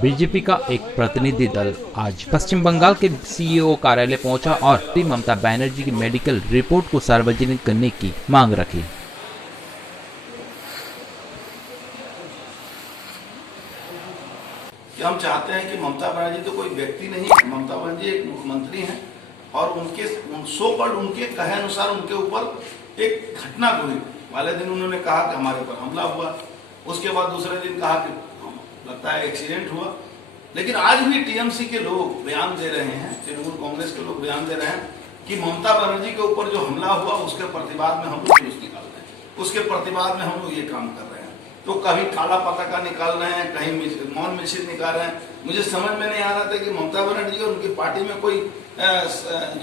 BJP का एक प्रतिनिधि दल आज पश्चिम बंगाल के सीईओ कार्यालय पहुंचा और ममता बनर्जी की मेडिकल रिपोर्ट को सार्वजनिक करने की मांग रखी। हम चाहते हैं कि ममता बनर्जी तो कोई व्यक्ति नहीं है, ममता बनर्जी एक मुख्यमंत्री हैं और उनके कहे अनुसार उनके ऊपर एक घटना हुई। पहले दिन उन्होंने कहा कि हमारे ऊपर हमला हुआ, उसके बाद दूसरे दिन कहा कि लगता है एक्सीडेंट हुआ। लेकिन आज भी टीएमसी के लोग बयान दे रहे हैं, तृणमूल कांग्रेस के लोग बयान दे रहे हैं कि ममता बनर्जी के ऊपर जो हमला हुआ उसके प्रतिवाद में हम लोग जुलूस निकाल रहे हैं, उसके प्रतिवाद में हम लोग ये काम कर रहे हैं। तो कभी काला पताका निकाल रहे हैं, कहीं मौन मिছিল निकाल रहे हैं। मुझे समझ में नहीं आ रहा था कि ममता बनर्जी और उनकी पार्टी में कोई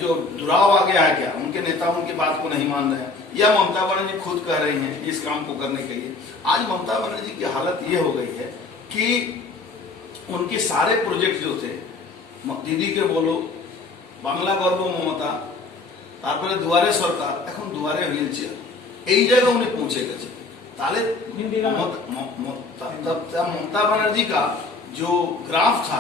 जो दुराव आ गया है क्या, उनके नेता उनकी बात को नहीं मान रहे हैं या ममता बनर्जी खुद कह रही हैं इस काम को करने के लिए। आज ममता बनर्जी की हालत ये हो गई है कि उनके सारे प्रोजेक्ट जो थे, दीदी के बोलो, बांग्ला गर्व ममता, तारपरे दुआरे सरकार, এখন दुआरे হুইল চেয়ার, এই জায়গা উনি পৌঁছে গেছে। তাহলে ममता बनर्जी का जो ग्राफ था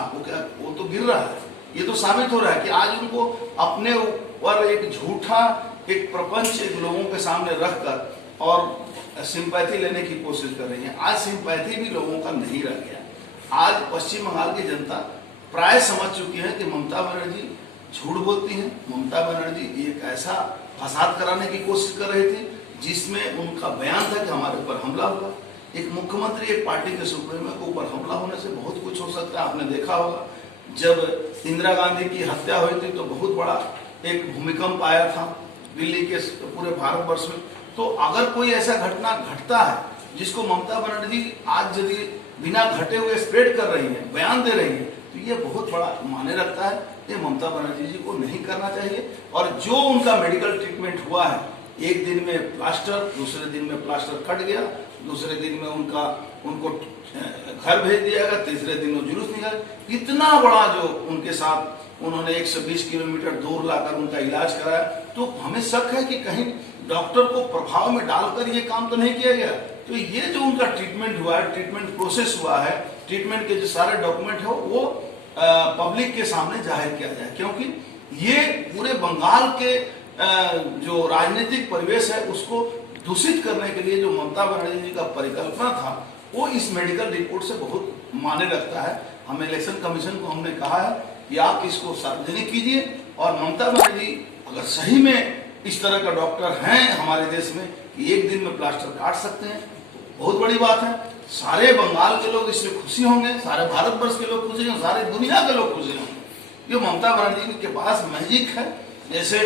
वो तो गिर रहा है। ये तो साबित हो रहा है कि आज उनको अपने ऊपर एक झूठा एक प्रपंच लोगों के सामने रखकर और सिंपैथी लेने की कोशिश कर रही है। आज सिंपैथी भी लोगों का नहीं रह गया। आज पश्चिम बंगाल की जनता प्राय समझ चुकी है कि ममता बनर्जी झूठ बोलती हैं। ममता बनर्जी एक ऐसा फसाद कराने की कोशिश कर रही थी जिसमें उनका बयान था कि हमारे ऊपर हमला हुआ। एक मुख्यमंत्री, एक पार्टी के सुप्रीमो के ऊपर हमला होने से बहुत कुछ हो सकता है। आपने देखा होगा जब इंदिरा गांधी की हत्या हुई थी तो बहुत बड़ा एक भूमिकंप आया था दिल्ली के पूरे भारतवर्ष में। तो अगर कोई ऐसा घटना घटता है जिसको ममता बनर्जी आज यदि बिना घटे हुए स्प्रेड कर रही है, बयान दे रही है, तो ये बहुत बड़ा माने रखता है। ये ममता बनर्जी जी को नहीं करना चाहिए। और जो उनका मेडिकल ट्रीटमेंट हुआ है, एक दिन में प्लास्टर, दूसरे दिन में प्लास्टर कट गया, दूसरे दिन में उनको घर भेज दिया गया, तीसरे दिन वो जुलूस निकाल, इतना बड़ा जो उनके साथ उन्होंने 120 किलोमीटर दूर लाकर उनका इलाज कराया। तो हमें शक है कि कहीं डॉक्टर को प्रभाव में डालकर ये काम तो नहीं किया गया। तो ये जो उनका ट्रीटमेंट हुआ है, ट्रीटमेंट प्रोसेस हुआ है, ट्रीटमेंट के जो सारे डॉक्यूमेंट है वो पब्लिक के सामने जाहिर किया जाए, क्योंकि ये पूरे बंगाल के जो राजनीतिक परिवेश है उसको दूषित करने के लिए जो ममता बनर्जी जी का परिकल्पना था वो इस मेडिकल रिपोर्ट से बहुत माने रखता है। हम इलेक्शन कमीशन को हमने कहा है कि आप इसको सार्वजनिक कीजिए और ममता बनर्जी अगर सही में इस तरह का डॉक्टर हैं हमारे देश में कि एक दिन में प्लास्टर काट सकते हैं, तो बहुत बड़ी बात है। सारे बंगाल के लोग इससे खुशी होंगे, सारे भारतवर्ष के लोग खुशी होंगे, सारे दुनिया के लोग खुशी होंगे। ये ममता बनर्जी के पास मैजिक है। जैसे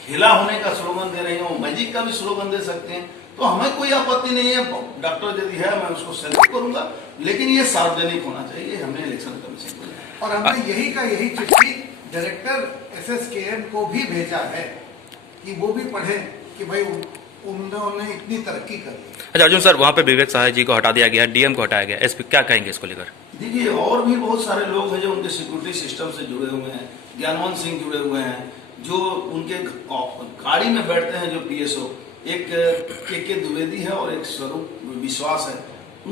खेला होने का स्लोगन दे रही हूँ, मैजिक का भी स्लोगन दे सकते हैं। तो हमें कोई आपत्ति नहीं है, डॉक्टर यदि है मैं उसको सैल्यूट करूंगा, लेकिन ये सार्वजनिक होना चाहिए। हमने इलेक्शन कमीशन को और हमने यही चिट्ठी डायरेक्टर SSKM को भी भेजा है कि वो भी पढ़े कि भाई उन्होंने इतनी तरक्की कर ली। अच्छा अर्जुन सर, वहाँ पे विवेक सहाय जी को हटा दिया गया, डीएम को हटाया गया, एसपी क्या कहेंगे इसको लेकर? देखिए और भी बहुत सारे लोग हैं जो उनके सिक्योरिटी सिस्टम से जुड़े हुए हैं। ज्ञानवंत सिंह जुड़े हुए हैं, जो उनके गाड़ी में बैठते हैं, जो PSO, एक के द्विवेदी है और एक स्वरूप विश्वास है।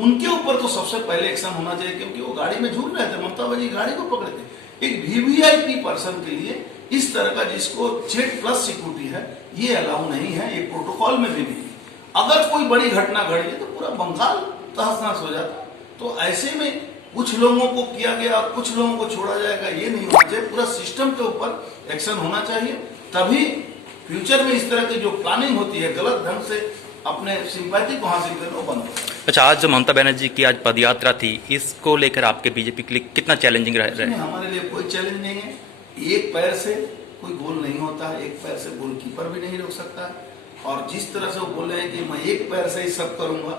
उनके ऊपर तो सबसे पहले एक्शन होना चाहिए, क्योंकि वो गाड़ी में झूल रहे थे, ममता बनर्जी गाड़ी को पकड़े थे। एक VVIP पर्सन के लिए इस तरह का जिसको Z+ सिक्योरिटी है ये अलाउ नहीं है, ये प्रोटोकॉल में भी नहीं। अगर कोई बड़ी घटना घड़ी तो पूरा बंगाल तहस-नहस हो जाता। तो ऐसे में कुछ लोगों को किया गया और कुछ लोगों को छोड़ा जाएगा, ये नहीं होना चाहिए। पूरा सिस्टम के ऊपर एक्शन होना चाहिए, तभी फ्यूचर में इस तरह की जो प्लानिंग होती है गलत ढंग से अपने सिंपैथी को हासिल करना वो बंद होगा। अच्छा, आज जो ममता बनर्जी की आज पदयात्रा थी, इसको लेकर आपके बीजेपी के लिए कितना चैलेंजिंग रहे? हमारे लिए कोई चैलेंज नहीं है। एक पैर से कोई गोल नहीं होता है, एक पैर से गोलकीपर भी नहीं रोक सकता है। और जिस तरह से वो बोल रहे हैं कि मैं एक पैर से ही सब करूंगा,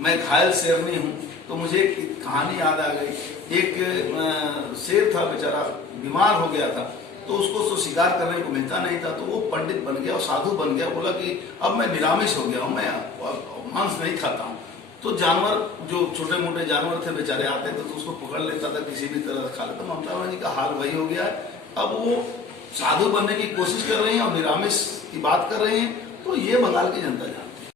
मैं घायल शेरनी हूँ, तो मुझे एक कहानी याद आ गई। एक शेर था, बेचारा बीमार हो गया था, तो उसको तो शिकार करने को मिलता नहीं था, तो वो पंडित बन गया और साधु बन गया। बोला कि अब मैं निरामिष हो गया हूँ, मैं मांस नहीं खाता हूँ। तो जानवर, जो छोटे मोटे जानवर थे बेचारे आते थे तो उसको पकड़ लेता था, किसी भी तरह खा लेता। ममता बनर्जी का हाल वही हो गया है। अब वो साधु बनने की कोशिश कर रही हैं और निरामिष की बात कर रही हैं। तो ये बंगाल की जनता